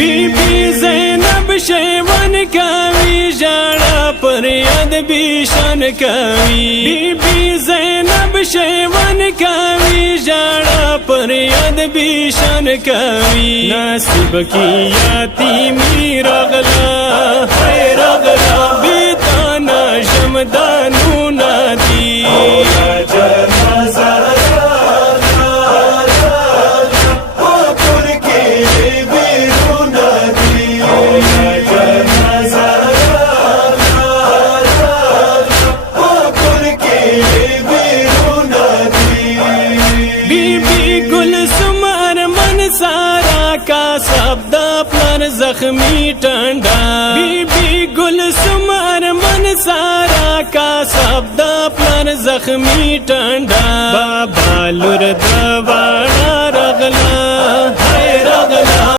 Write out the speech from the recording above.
बीबी Zainab shaven कवी जाड़ा पर यद भीषण कवी बीबी ज़ैनब शेवन कवी जाड़ा पर यद भीषण कवी नसीब की याती मी रगला है रगला बीताना शमदानू नदी जख्मी टंडा बीबी गुलसुम अरमन सारा का शब्द पर जख्मी टंडा।